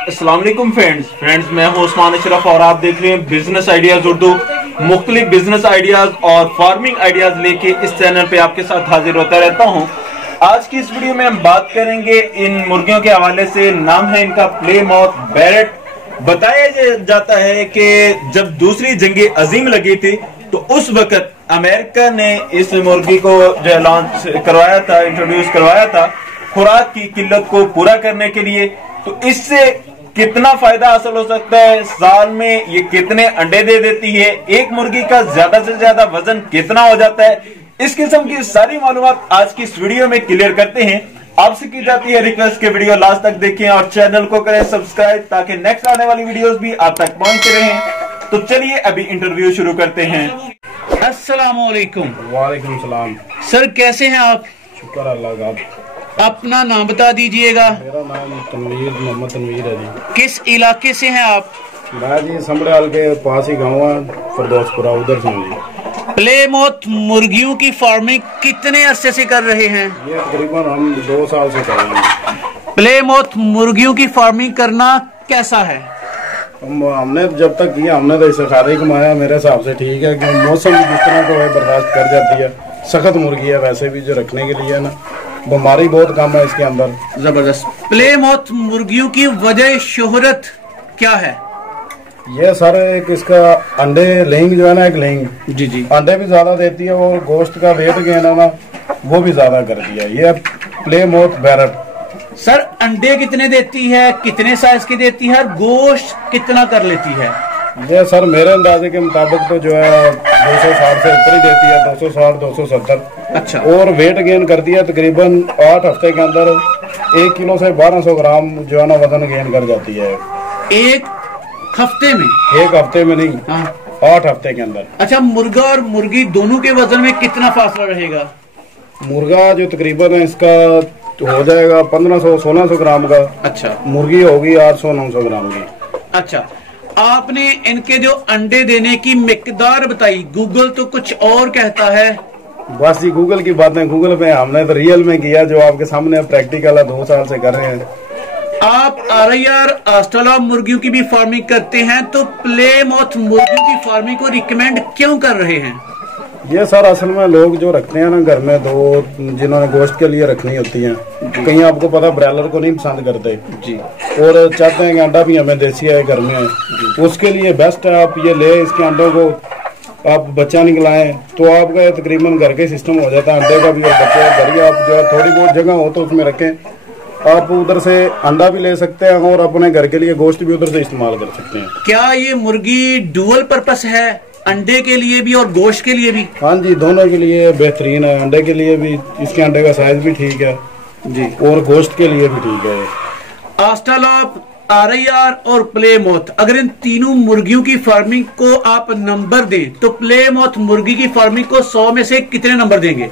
अस्सलाम वालेकुम फ्रेंड्स, मैं हूं उस्मान अशरफ और आप देख रहे हैं बिजनेस आइडियाज उर्दू। मुख्तलिफ बिजनेस आइडियाज और फार्मिंग आइडियाज लेके इस चैनल पे आपके साथ हाजिर होता रहता हूं। आज की इस वीडियो में हम बात करेंगे इन मुर्गियों के हवाले से। नाम है इनका प्लेमाउथ बैरेट। बताया जाता है कि जब दूसरी जंग अजीम लगी थी तो उस वक्त अमेरिका ने इस मुर्गी को जो लॉन्च करवाया था, इंट्रोड्यूस करवाया था खुराक की किल्लत को पूरा करने के लिए। तो इससे कितना फायदा हासिल हो सकता है, साल में ये कितने अंडे दे देती है, एक मुर्गी का ज्यादा से ज्यादा वजन कितना हो जाता है, इस किस्म की सारी मालूमात आज की इस वीडियो में क्लियर करते हैं। आपसे की जाती है रिक्वेस्ट के वीडियो लास्ट तक देखें और चैनल को करें सब्सक्राइब ताकि नेक्स्ट आने वाली वीडियोस भी आप तक पहुंचते रहें। तो चलिए अभी इंटरव्यू शुरू करते हैं। अस्सलाम वालेकुम। वालेकुम सलाम। सर कैसे हैं आप? शुक्र अल्लाह का। अपना नाम बता दीजिएगा। मेरा नाम मोहम्मद तनवीर है जी। किस इलाके से हैं आप? मैं जी समड़ियाल के पास ही गाँव है, फरदौसपुरा, उधर से हूँ जी। प्लेमाउथ मुर्गियों की फार्मिंग कितने अरसे से कर रहे हैं? ये तकरीबन हम 2 साल से कर रहे हैं। प्लेमाउथ मुर्गियों की फार्मिंग करना कैसा है? हमने जब तक किया हमने तो इससे खादा ही कमाया। मेरे हिसाब से ठीक है कि मौसम भी जिस तरह को है बर्दाश्त कर जाती है। सख्त मुर्गी है वैसे भी, जो रखने के लिए ना बीमारी बहुत कम है इसके अंदर। जबरदस्त। प्लेमाउथ मुर्गियों की वजह शोहरत क्या है? ये सर एक इसका अंडे लेंग जो है ना, एक लेंग जी अंडे भी ज्यादा देती है और गोश्त का वेट गेन है ना वो भी ज्यादा करती है। ये प्लेमाउथ बैरेट। सर अंडे कितने देती है, कितने साइज की देती है, गोश्त कितना कर लेती है? ये सर मेरे अंदाजे के मुताबिक तो जो है 260 से ऊपर ही देती है, 260 270। अच्छा। और वेट गेन करती है तकरीबन 8 हफ्ते के अंदर 1 किलो से 1200 ग्राम जो है ना वजन गेन कर जाती है। एक हफ्ते में? 1 हफ्ते में नहीं, हाँ 8 हफ्ते के अंदर। अच्छा, मुर्गा और मुर्गी दोनों के वजन में कितना फासला रहेगा? मुर्गा जो तकरीबन है इसका हो जाएगा 1500-1600 ग्राम का। अच्छा। मुर्गी होगी 800-900 ग्राम की। अच्छा, आपने इनके जो अंडे देने की मिकदार बताई, गूगल तो कुछ और कहता है। बस जी गूगल की बातें गूगल पे, हमने तो रियल में किया जो आपके सामने प्रैक्टिकल है, 2 साल से कर रहे हैं। आप RIR ऑस्ट्रेलिया मुर्गियों की भी फार्मिंग करते हैं, तो प्लेमाउथ मुर्गियों की फार्मिंग को रिकमेंड क्यों कर रहे हैं? ये सर असल में लोग जो रखते हैं ना घर में, दो जिन्होंने गोश्त के लिए रखनी होती हैं, कहीं आपको पता ब्रॉयलर को नहीं पसंद करते जी, और चाहते हैं कि अंडा भी हमें देसी है घर में है, उसके लिए बेस्ट है आप ये ले, इसके अंडों को आप बच्चा निकलाएं तो आपका तकरीबन घर के सिस्टम हो जाता है अंडे का भी और बच्चे घर ही। आप जो थोड़ी बहुत जगह हो तो उसमें रखें, आप उधर से अंडा भी ले सकते हैं और अपने घर के लिए गोश्त भी उधर से इस्तेमाल कर सकते हैं। क्या ये मुर्गी डुअल पर्पस है, अंडे के लिए भी और गोश्त के लिए भी? हाँ जी, दोनों के लिए बेहतरीन है। अंडे के लिए भी, इसके अंडे का साइज भी ठीक है जी, और गोश्त के लिए भी ठीक है। ऑस्ट्रेलिया, RIR और प्लेमाउथ, अगर इन तीनों मुर्गियों की फार्मिंग को आप नंबर दें तो प्लेमाउथ मुर्गी की फार्मिंग को 100 में से कितने नंबर देंगे?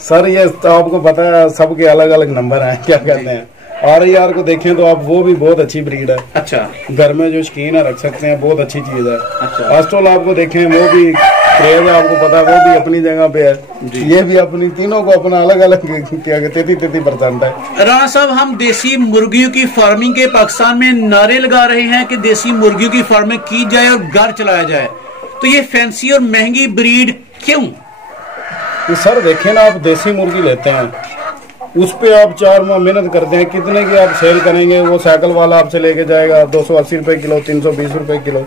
सर ये तो आपको पता है सबके अलग अलग नंबर हैं, क्या कहते हैं। RIR को देखें तो आप वो भी बहुत अच्छी ब्रीड है। अच्छा। घर में जो शौकीन है रख सकते हैं, बहुत अच्छी चीज है। अच्छा। ऑस्ट्रेलिया आपको देखें वो भी क्रेज है, आपको पता है वो भी अपनी जगह पे है। ये भी अपनी, तीनों को अपना अलग अलग 33% है। राणा साहब, हम देसी मुर्गियों की फार्मिंग के पाकिस्तान में नारे लगा रहे हैं कि देसी मुर्गियों की फार्मिंग की जाए और घर चलाया जाए, तो ये फैंसी और महंगी ब्रीड क्यों? तो सर देखें ना, आप देसी मुर्गी लेते हैं, उस पे आप 4 माह मेहनत करते हैं, कितने की आप सेल करेंगे? वो साइकिल वाला आपसे लेके जाएगा 280 रुपए किलो, 320 रुपए किलो,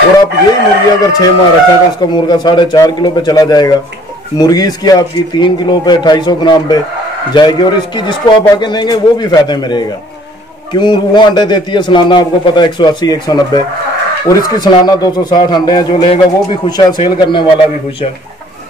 और आप यही मुर्गी अगर 6 माह रखें तो उसका मुर्गा 4.5 किलो पे चला जाएगा। मुर्गी इसकी आपकी 3 किलो पे 250 ग्राम पे जाएगी, और इसकी जिसको आप आगे लेंगे वो भी फायदे में रहेगा। क्यों? वो अंडे देती है सालाना आपको पता है 180-190, और इसकी सालाना 260 अंडे हैं। जो लेगा वो भी खुश है, सेल करने वाला भी खुश है,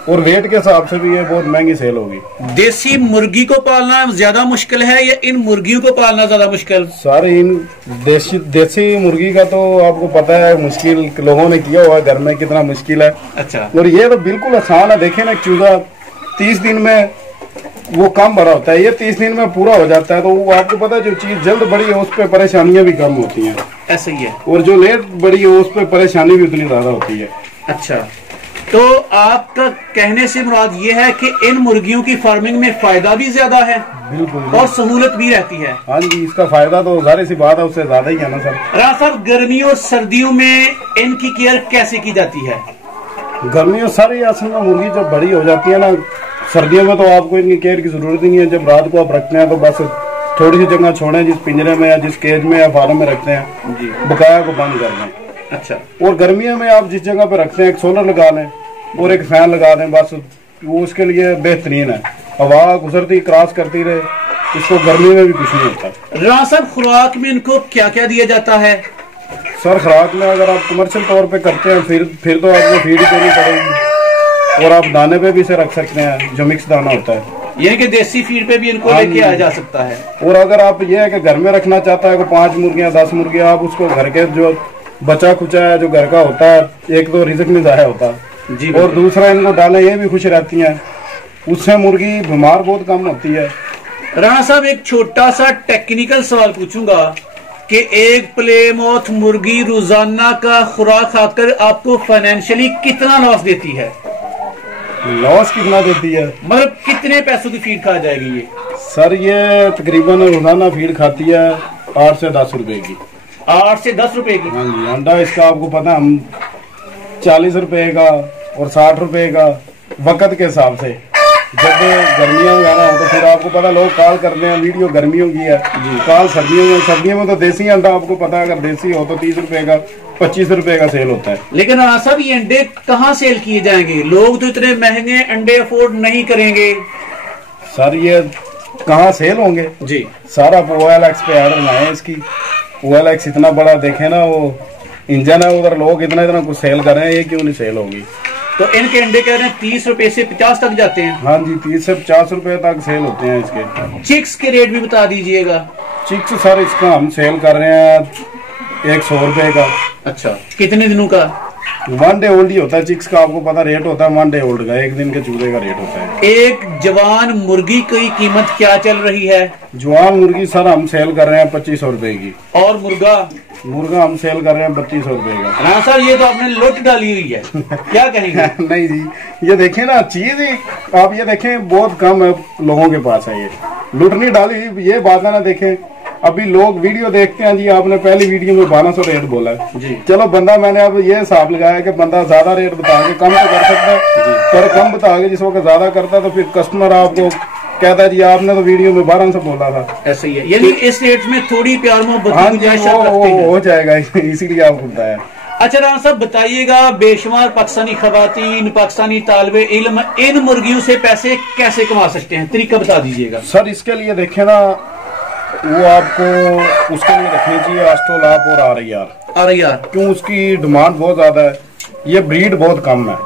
और वेट के हिसाब से भी ये बहुत महंगी सेल होगी। देसी मुर्गी को पालना ज्यादा मुश्किल है या इन मुर्गियों को पालना ज्यादा मुश्किल? सारे इन देसी मुर्गी का तो आपको पता है मुश्किल लोगों ने किया हुआ घर में, कितना मुश्किल है। अच्छा। और ये तो बिल्कुल आसान है। देखे ना, चूजा 30 दिन में वो कम बड़ा होता है, ये 30 दिन में पूरा हो जाता है। तो वो आपको पता है जो चीज जल्द बड़ी है उस पर परेशानियां भी कम होती हैं। ऐसा ही है। और जो लेट बड़ी है उस पर परेशानी भी उतनी ज्यादा होती है। अच्छा, तो आपका कहने से मुराद ये है कि इन मुर्गियों की फार्मिंग में फायदा भी ज्यादा है, बिल्कुल, और सहूलत भी रहती है। हाँ जी, इसका फायदा तो जाहिर सी बात है, उससे ज्यादा ही है ना सर। राणा साहब, गर्मियों और सर्दियों में इनकी केयर कैसे की जाती है? गर्मियों सारी असल में मुर्गी जब बड़ी हो जाती है ना, सर्दियों में तो आपको इनकी केयर की जरूरत नहीं है। जब रात को आप रखते हैं तो बस थोड़ी सी जगह छोड़ें, जिस पिंजरे में या जिस केज में या फार्म में रखते हैं जी, बकाया को बंद कर दें। अच्छा। और गर्मियों में आप जिस जगह पे रखते हैं एक सोलर लगा लें और एक फैन लगा दें, बस वो उसके लिए बेहतरीन है। हवा गुजरती क्रॉस करती रहे, इसको गर्मी में भी कुछ नहीं होता। राणा साहब, खुराक में इनको क्या क्या दिया जाता है? सर खुराक में अगर आप कमर्शियल तौर पे करते हैं फिर तो आपको फीड ही देनी पड़ेगी, और आप दाने पे भी इसे रख सकते हैं जो मिक्स दाना होता है, यानी कि देसी फीड पे भी इनको लेके आया जा सकता है। और अगर आप ये है कि घर में रखना चाहता है 5 मुर्गियां 10 मुर्गियां, आप उसको घर के जो बचा खुचा है जो घर का होता है, एक तो रिस्क में जाया होता है जी, और दूसरा इनको डालें ये भी खुश रहती हैं, उससे मुर्गी बीमार बहुत कम होती है। राणा साहब, एक छोटा सा टेक्निकल सवाल पूछूंगा कि एक प्लेमाउथ मुर्गी रोजाना का खुराक खाकर आपको फाइनेंशियली कितना लॉस देती है? लॉस कितना देती है मतलब कितने पैसों की फीड खा जाएगी ये? सर ये तकरीबन रोजाना फीड खाती है 8 से 10 रुपए की। 8 से 10 रुपए की? हाँ जी। अंडा इसका आपको पता है हम 40 रुपए का और 60 रुपए का वक्त के हिसाब से। जब गर्मियों में आना हो तो फिर आपको पता, लोग कॉल करते हैं वीडियो गर्मियों की है जी, कॉल सर्दियों में तो देसी अंडा आपको पता है, अगर देसी हो तो 30 रुपए का 25 रुपए का सेल होता है। लेकिन राणा साहब, ये अंडे कहाँ सेल किए जाएंगे? लोग तो इतने महंगे अंडे अफोर्ड नहीं करेंगे। सर ये कहाँ सेल होंगे जी? सारा OLX पे ऐड लगाए इसकी। OLX इतना बड़ा देखे ना, वो इंजन है उधर, लोग इतना कुछ सेल कर रहे हैं, ये क्यों नहीं सेल होगी? तो इनके अंडे कह रहे हैं 30 रुपए से 50 तक जाते हैं। हाँ जी, 30 से 50 रुपए तक सेल होते हैं इसके। चिक्स के रेट भी बता दीजिएगा। चिक्स सर इसका हम सेल कर रहे हैं 100 रुपए का। अच्छा, कितने दिनों का? 1 डे ओल्ड ही होता है चिक्स का, आपको पता रेट होता है 1 डे ओल्ड का, एक दिन के चूजे का रेट होता है। एक जवान मुर्गी की कीमत क्या चल रही है? जवान मुर्गी सर हम सेल कर रहे हैं 2500 रुपए की। और मुर्गा हम सेल कर रहे हैं 3200 रुपए का। राणा साहब, ये तो आपने लुट डाली हुई है, क्या कहेंगे? नहीं जी, ये देखें ना चीज ही, आप ये देखें बहुत कम है लोगों के पास है, ये लुट नहीं डाली, ये बात है ना। देखें अभी लोग वीडियो देखते हैं जी, आपने पहली वीडियो में 1200 रेट बोला है जी, चलो बंदा, मैंने अब ये हिसाब लगाया कि बंदा ज्यादा रेट बता के कम तो कर सकता है, पर कम बता के जिस वक्त ज्यादा करता है तो फिर कस्टमर आपको कहता है जी आपने तो वीडियो में 1200 बोला था। ऐसा ही है, यानी इस रेट में थोड़ी प्यार मोहब्बत हो जाएगा, इसीलिए आपको बताया। अच्छा राणा साहब, बताइएगा, बेशुमार पाकिस्तानी खवातीन, पाकिस्तानी तालिबे इल्म इन मुर्गियों से पैसे कैसे कमा सकते हैं? तरीका बता दीजिएगा। सर इसके लिए देखे ना, वो आपको उसके लिए रखनी चाहिए एस्ट्रोलैब और RIR। क्यों? उसकी डिमांड बहुत ज्यादा है, ये ब्रीड बहुत कम है।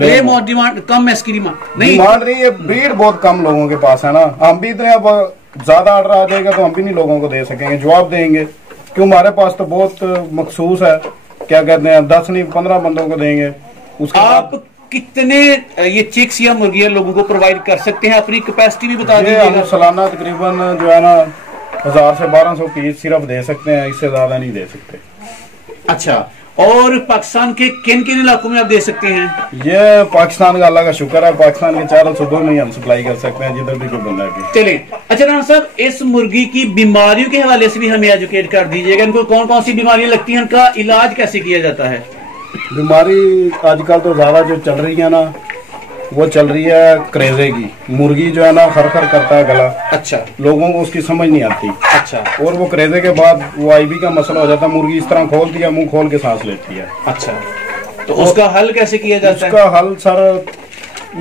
डिमांड कम है इसकी? डिमांड नहीं, ये ब्रीड बहुत कम लोगों के पास है ना। हम भी इतने, अब ज्यादा ऑर्डर आ जाएगा तो हम भी नहीं लोगों को दे सकेंगे, जवाब देंगे। क्यों? हमारे पास तो बहुत मखसूस है, क्या कहते हैं 10 नहीं 15 बंदों को देंगे। उसके आप कितने ये चिक्स या मुर्गियां लोगों को प्रोवाइड कर सकते हैं? अपनी कैपेसिटी भी बता दीजिएगा। सालाना तकरीबन जो है ना 1000 से 1200 पीस सिर्फ दे सकते हैं, इससे ज्यादा नहीं दे सकते। अच्छा, और पाकिस्तान के किन किन इलाकों में आप दे सकते हैं? ये पाकिस्तान का अल्लाह का शुक्र है, पाकिस्तान के 4 सूबों में हम सप्लाई कर सकते हैं, जिधर भी कोई बंदा है। चलिए, अच्छा राणा साहब, इस मुर्गी की बीमारियों के हवाले से भी हमें एजुकेट कर दीजिएगा। इनको कौन कौन सी बीमारियां लगती हैं, उनका इलाज कैसे किया जाता है? बीमारी आजकल तो ज्यादा जो चल रही है ना, वो चल रही है करेजे की। मुर्गी जो है ना खर करता है गला। अच्छा। लोगों को उसकी समझ नहीं आती। अच्छा। और वो करेजे के बाद वो IB का मसला हो जाता है, मुर्गी इस तरह खोलती है, मुंह खोल के सांस लेती है। अच्छा, तो उसका हल कैसे किया जाता है? उसका हल सर,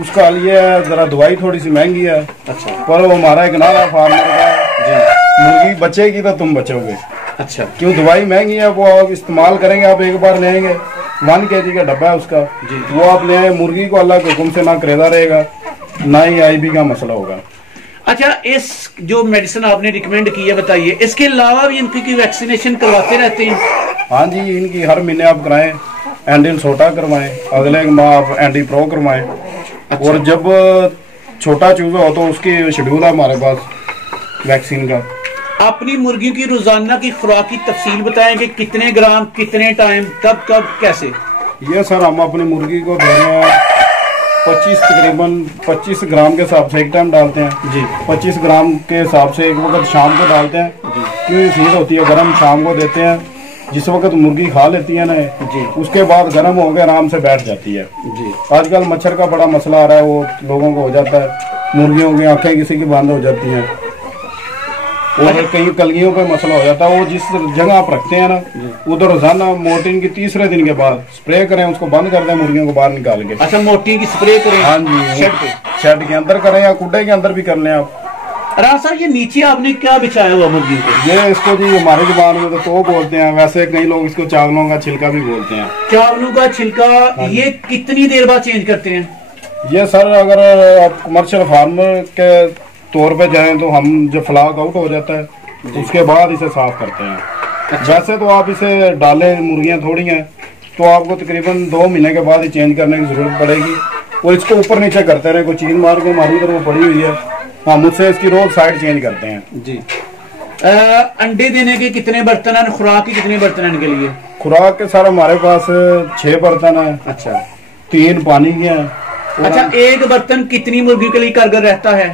उसका हल ये है, जरा दवाई थोड़ी सी महंगी है। अच्छा। पर वो हमारा एक नारा फार्मर का जी, मुर्गी बचेगी तो तुम बचोगे। अच्छा। क्यों? दवाई महंगी है, वो आप इस्तेमाल करेंगे, आप एक बार लेंगे 1 kg का डब्बा है उसका जी, वो आप ले आए, मुर्गी को अल्लाह के हुक्म से ना करेजा रहेगा, ना ही IB का मसला होगा। अच्छा, इस जो मेडिसिन आपने रिकमेंड की है, बताइए, इसके अलावा भी इनकी वैक्सीनेशन करवाते रहते हैं? हाँ जी, इनकी हर महीने आप कराएं, एंडिल छोटा करवाएं, अगले माह आप एंटी प्रो करवाएं। अच्छा। और जब छोटा चूजा हो तो उसकी शेड्यूल है हमारे पास वैक्सीन का। अपनी मुर्गियों की रोजाना की खुराक की तफसील बताएंगे, कितने ग्राम, कितने टाइम, कब कब कैसे? ये सर हम अपनी मुर्गी को दे रहे हैं तकरीबन 25 ग्राम के हिसाब से एक टाइम डालते हैं जी। 25 ग्राम के हिसाब से एक वक्त शाम को डालते हैं जी। क्योंकि हीट होती है गर्म, शाम को देते हैं। जिस वक्त मुर्गी खा लेती है ना जी, उसके बाद गर्म हो गए आराम से बैठ जाती है जी। आजकल मच्छर का बड़ा मसला आ रहा है, वो लोगों को हो जाता है, मुर्गियों की आंखें किसी की बंद हो जाती हैं और कई कलगियों पे मसला हो जाता है। वो जिस जगह आप रखते हैं ना उधर रोजाना मोर्टीन की 3रे दिन के बाद स्प्रे करें, उसको बंद कर दें मुर्गियों को बाहर निकाल के। अच्छा, मोर्टीन की स्प्रे करें? हाँ जी, शेड के अंदर करें या कुड्डे के अंदर भी कर लें आप। राज साहब, ये नीचे आपने क्या बिछाया हुआ मुर्गी को? ये इसको जी हमारी जुबान में तो बोलते हैं, वैसे कई लोग इसको चावलों का छिलका भी बोलते हैं। चावलों का छिलका। ये कितनी देर बाद चेंज करते हैं? ये सर अगर आप कमर्शियल फार्मर के तौर पे जाएं तो हम जब फ्लाक आउट हो जाता है उसके बाद इसे साफ करते हैं। अच्छा। वैसे तो आप इसे डालें, मुर्गियां थोड़ी हैं तो आपको तकरीबन 2 महीने के बाद ही चेंज करने की जरूरत पड़ेगी और इसको ऊपर नीचे करते रहे। कोई चीज मार के हमारी इधर वो पड़ी हुई है, हाँ मुझसे इसकी रोज साइड चेंज करते हैं जी। अंडे देने के कितने बर्तन हैं? खुराक की कितने बर्तन हैं इनके लिए? खुराक के सर हमारे पास 6 बर्तन है। अच्छा। 3 पानी के हैं। अच्छा, एक बर्तन कितनी मुर्गी के लिए कारगर रहता है?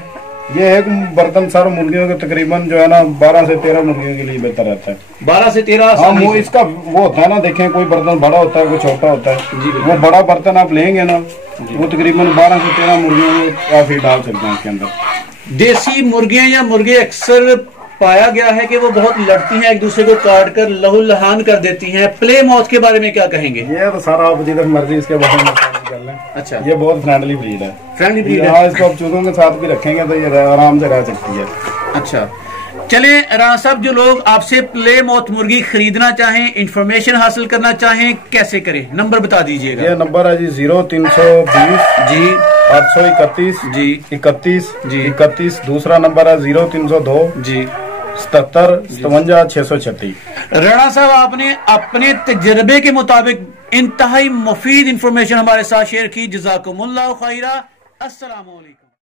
ये एक बर्तन सर मुर्गियों के तकरीबन जो है ना 12 से 13 मुर्गियों के लिए बेहतर रहता है। 12 से 13? हाँ, वो इसका वो होता है ना, देखें कोई बर्तन बड़ा होता है कोई छोटा होता है जी। वो बड़ा बर्तन आप लेंगे ना वो तकरीबन 12 से 13 मुर्गियों को आप ही डाल सकते हैं इसके अंदर। देसी मुर्गियां या मुर्गे अक्सर पाया गया है कि वो बहुत लड़ती हैं, एक दूसरे को काट कर लहूलुहान कर देती हैं। प्ले मौत के बारे में क्या कहेंगे? ये तो सारा आप जिधर मर्जी इसके बारे में कर लें। अच्छा, ये बहुत फ्रेंडली ब्रीड है। फ्रेंडली ब्रीड है? हाँ, इसको आप चूजों के साथ भी रखेंगे तो ये आराम से रह सकती है। अच्छा, चले राज साहब, जो लोग आपसे प्ले मौत मुर्गी खरीदना चाहें, इंफॉर्मेशन हासिल करना चाहें, कैसे करें? नंबर बता दीजिएगा। ये नंबर है जी 0320 जी 831 जी 31 जी 31। दूसरा नंबर है 0302 जी 77 57 636। राणा साहब, आपने अपने तजर्बे के मुताबिक इंतहाई मुफीद इंफॉर्मेशन हमारे साथ शेयर की। जज़ाकुमुल्लाह खैरा। अस्सलाम वालेकुम।